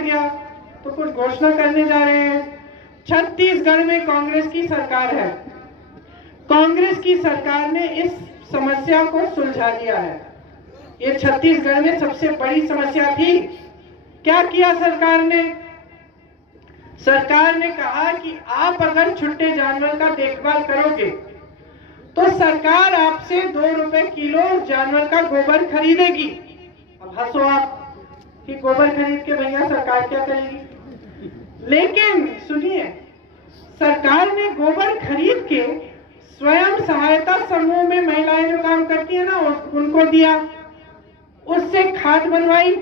हार गया तो कुछ घोषणा करने जा रहे हैं। छत्तीसगढ़ में कांग्रेस की सरकार है। कांग्रेस की सरकार ने इस समस्या को सुलझा दिया है। ये छत्तीसगढ़ में सबसे बड़ी समस्या थी। क्या किया सरकार ने? सरकार ने कहा कि आप अगर छुट्टे जानवर का देखभाल करोगे तो सरकार आपसे 2 रुपए किलो जानवर का गोबर खरीदेगी। अब हंसो आप कि गोबर खरीद के भैया सरकार क्या करेगी, लेकिन सुनिए, सरकार ने गोबर खरीद के स्वयं सहायता समूह में महिलाएं जो काम करती है ना उनको दिया, उससे खाद बनवाई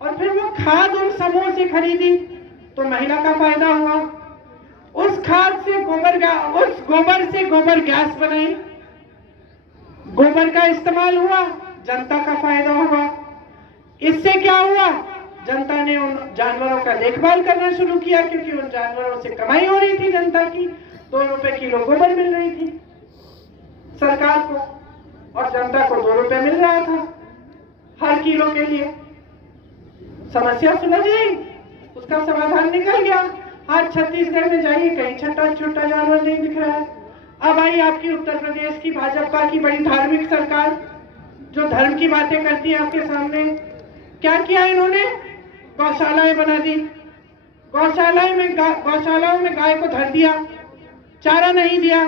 और फिर वो खाद उन समूह से खरीदी तो महिला का फायदा हुआ। उस खाद से उस गोबर से गोबर गैस बनाई, गोबर का इस्तेमाल हुआ, जनता का फायदा हुआ। इससे क्या हुआ? जनता ने उन जानवरों का देखभाल करना शुरू किया क्योंकि उन जानवरों से कमाई हो रही थी जनता की। 2 रुपए किलो गोबर मिल रही थी सरकार को और जनता को 2 रुपए मिल रहा था हर किलो के लिए। समस्या सुलझ गई, उसका समाधान निकल गया। आज छत्तीसगढ़ में जाइए, कहीं छोटा जानवर नहीं दिख रहा है। अब आई आपकी उत्तर प्रदेश की भाजपा की बड़ी धार्मिक सरकार जो धर्म की बातें करती है आपके सामने। क्या किया इन्होंने? गौशालाएं बना दी। गौशालाओं में गाय को धर दिया, चारा नहीं दिया,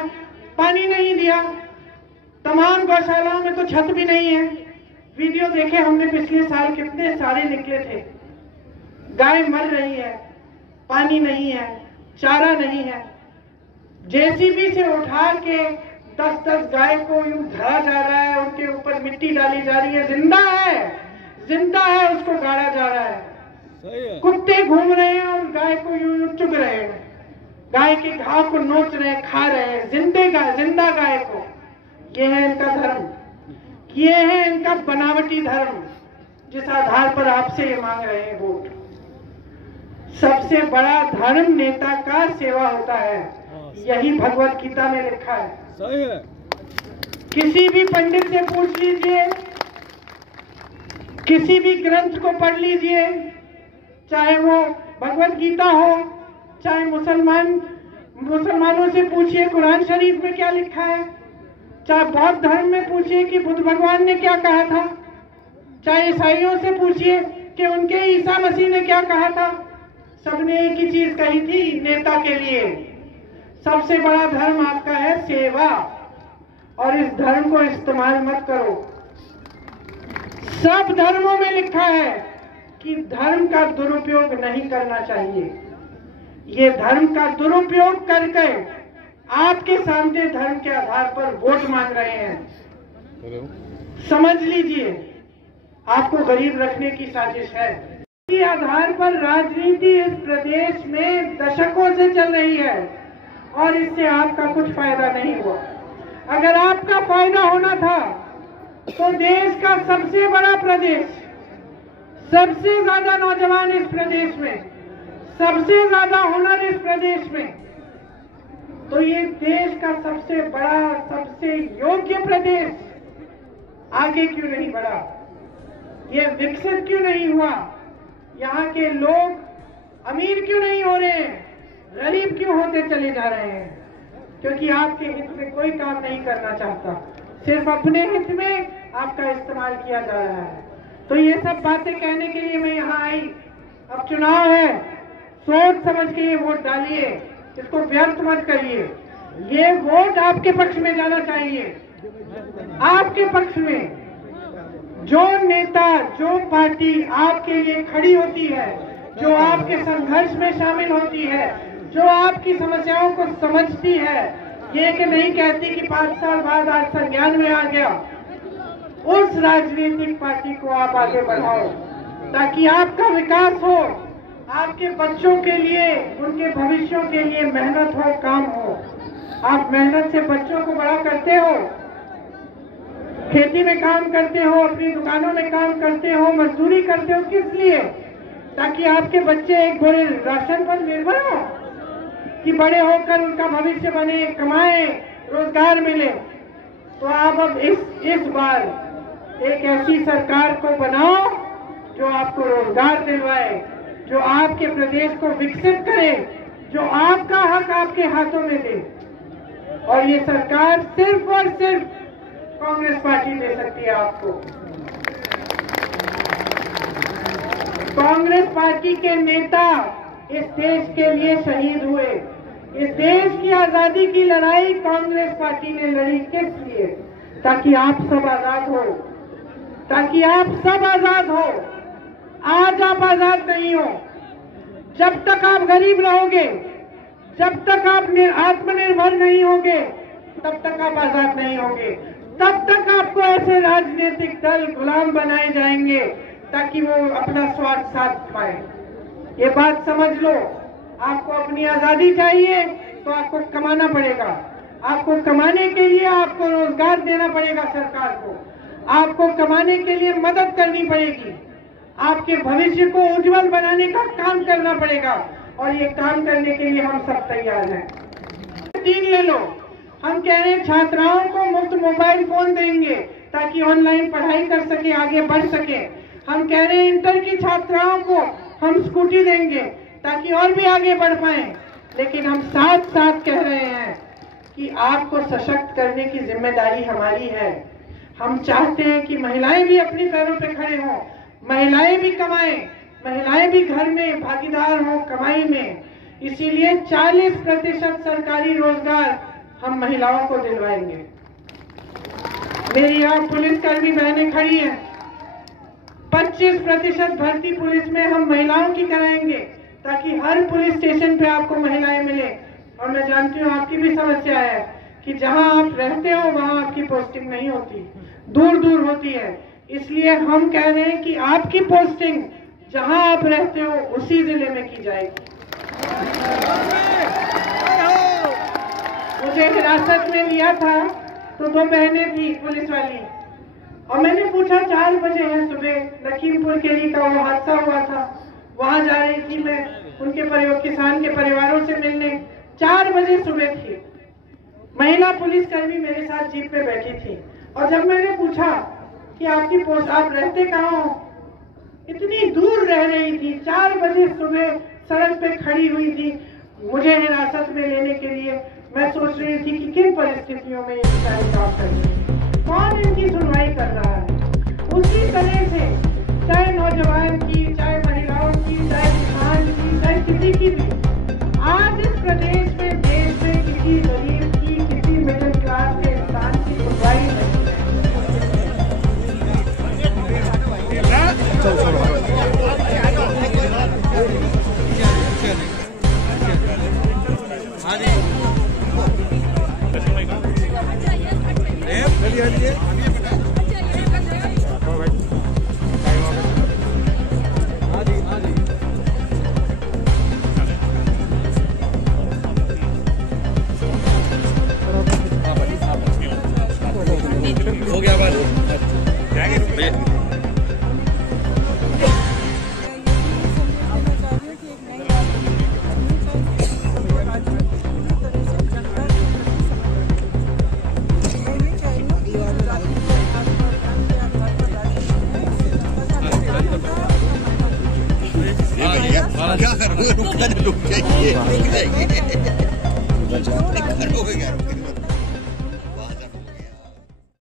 पानी नहीं दिया। तमाम गौशालाओं में तो छत भी नहीं है। वीडियो देखे हमने पिछले साल, कितने सारे निकले थे। गाय मर रही है, पानी नहीं है, चारा नहीं है। जेसीबी से उठा के 10-10 गाय को यूं धरा जा रहा है, उनके ऊपर मिट्टी डाली जा रही है। जिंदा है उसको गाड़ा जा रहा है। कुत्ते घूम रहे हैं और गाय को यूं चुग रहे हैं, गाय के घाव को नोच रहे हैं, खा रहे हैं जिंदा गाय को। ये है इनका धर्म, ये है इनका बनावटी धर्म जिस आधार पर आपसे ये मांग रहे हैं वोट। सबसे बड़ा धर्म नेता का सेवा होता है, यही भगवत गीता में लिखा है। सही है। किसी भी पंडित से पूछ लीजिए, किसी भी ग्रंथ को पढ़ लीजिए, चाहे वो भगवत गीता हो, चाहे मुसलमानों से पूछिए कुरान शरीफ में क्या लिखा है, चाहे बौद्ध धर्म में पूछिए कि बुद्ध भगवान ने क्या कहा था, चाहे ईसाइयों से पूछिए कि उनके ईसा मसीह ने क्या कहा था। सबने एक ही चीज कही थी नेता के लिए, सबसे बड़ा धर्म आपका है सेवा, और इस धर्म को इस्तेमाल मत करो। सब धर्मों में लिखा है कि धर्म का दुरुपयोग नहीं करना चाहिए। ये धर्म का दुरुपयोग करके आपके सामने धर्म के आधार पर वोट मांग रहे हैं। समझ लीजिए, आपको गरीब रखने की साजिश है। इसी आधार पर राजनीति इस प्रदेश में दशकों से चल रही है और इससे आपका कुछ फायदा नहीं हुआ। अगर आपका फायदा होना था तो देश का सबसे बड़ा प्रदेश, सबसे ज्यादा नौजवान इस प्रदेश में, सबसे ज्यादा हुनर इस प्रदेश में, तो ये देश का सबसे बड़ा, सबसे योग्य प्रदेश आगे क्यों नहीं बढ़ा? ये विकसित क्यों नहीं हुआ? यहाँ के लोग अमीर क्यों नहीं हो रहे हैं? गरीब क्यों होते चले जा रहे हैं? क्योंकि आपके हित में कोई काम नहीं करना चाहता, सिर्फ अपने हित में आपका इस्तेमाल किया जा रहा है। तो ये सब बातें कहने के लिए मैं यहाँ आई। अब चुनाव है, सोच समझ के ये वोट डालिए, इसको व्यर्थ मत करिए। ये वोट आपके पक्ष में जाना चाहिए, आपके पक्ष में। जो नेता, जो पार्टी आपके लिए खड़ी होती है, जो आपके संघर्ष में शामिल होती है, जो आपकी समस्याओं को समझती है, ये कि नहीं कहती कि 5 साल बाद आज संज्ञान में आ गया, उस राजनीतिक पार्टी को आप आगे बढ़ाओ ताकि आपका विकास हो, आपके बच्चों के लिए, उनके भविष्यों के लिए मेहनत हो, काम हो। आप मेहनत से बच्चों को बड़ा करते हो, खेती में काम करते हो, अपनी दुकानों में काम करते हो, मजदूरी करते हो, किस लिए? ताकि आपके बच्चे एक बड़े राशन पर निर्भर हो, कि बड़े होकर उनका भविष्य बने, कमाए, रोजगार मिले। तो आप अब इस बार एक ऐसी सरकार को बनाओ जो आपको रोजगार दिलवाए, जो आपके प्रदेश को विकसित करे, जो आपका हक आपके हाथों में दे। और ये सरकार सिर्फ और सिर्फ कांग्रेस पार्टी दे सकती है आपको। कांग्रेस पार्टी के नेता इस देश के लिए शहीद हुए। इस देश की आजादी की लड़ाई कांग्रेस पार्टी ने लड़ी किस लिए? ताकि आप सब आजाद हो, ताकि आप सब आजाद हो। आज आप आजाद नहीं हो। जब तक आप गरीब रहोगे, जब तक आप आत्मनिर्भर नहीं होगे, तब तक आप आजाद नहीं होगे। तब तक आपको ऐसे राजनीतिक दल गुलाम बनाए जाएंगे ताकि वो अपना स्वार्थ साध पाए। ये बात समझ लो। आपको अपनी आजादी चाहिए तो आपको कमाना पड़ेगा। आपको कमाने के लिए आपको रोजगार देना पड़ेगा सरकार को। आपको कमाने के लिए मदद करनी पड़ेगी। आपके भविष्य को उज्जवल बनाने का काम करना पड़ेगा और ये काम करने के लिए हम सब तैयार हैं। 3 ले लो। हम कह रहे हैं छात्राओं को मुफ्त मोबाइल फोन देंगे ताकि ऑनलाइन पढ़ाई कर सके, आगे बढ़ सके। हम कह रहे हैं इंटर की छात्राओं को हम स्कूटी देंगे ताकि और भी आगे बढ़ पाए। लेकिन हम साथ साथ कह रहे हैं कि आपको सशक्त करने की जिम्मेदारी हमारी है। हम चाहते हैं कि महिलाएं भी अपने पैरों पे खड़े हों, महिलाएं भी कमाएं, महिलाएं भी घर में भागीदार हों कमाई में। इसीलिए 40% सरकारी रोजगार हम महिलाओं को दिलवाएंगे। मेरी यहाँ पुलिसकर्मी बहनें खड़ी हैं। 25% भर्ती पुलिस में हम महिलाओं की कराएंगे ताकि हर पुलिस स्टेशन पे आपको महिलाएं मिले। और मैं जानती हूँ आपकी भी समस्या है कि जहां आप रहते हो वहां आपकी पोस्टिंग नहीं होती, दूर दूर होती है। इसलिए हम कह रहे हैं कि आपकी पोस्टिंग जहां आप रहते हो उसी जिले में की जाएगी। मुझे हिरासत में लिया था तो 2 बहनें थी पुलिस वाली, और मैंने पूछा 4 बजे है सुबह, लखीमपुर केरी का वो हादसा हुआ था, वहां जा रही थी मैं उनके किसान के परिवारों से मिलने। 4 बजे सुबह थी। महिला पुलिसकर्मी मेरे साथ जीप पे बैठी थी और जब मैंने पूछा कि आपकी पोस्ट, आप रहते कहाँ हो, इतनी दूर रह रही थी। 4 बजे सुबह सड़क पे खड़ी हुई थी मुझे हिरासत में लेने के लिए। मैं सोच रही थी कि किन परिस्थितियों में ये बेचारी काम कर रही है, कौन इनकी सुनवाई कर रहा है। उसी तरह से चाहे नौजवान की, चाहे महिलाओं की, चाहे किसान की, चाहे किसी की भी, आज इस प्रदेश में, देश में किसी गरीब की, किसी मिडिल क्लास के इंसान की सुनवाई नहीं है। हो गया बात क्या करोगे? रुक जाइए, रुक जाइए।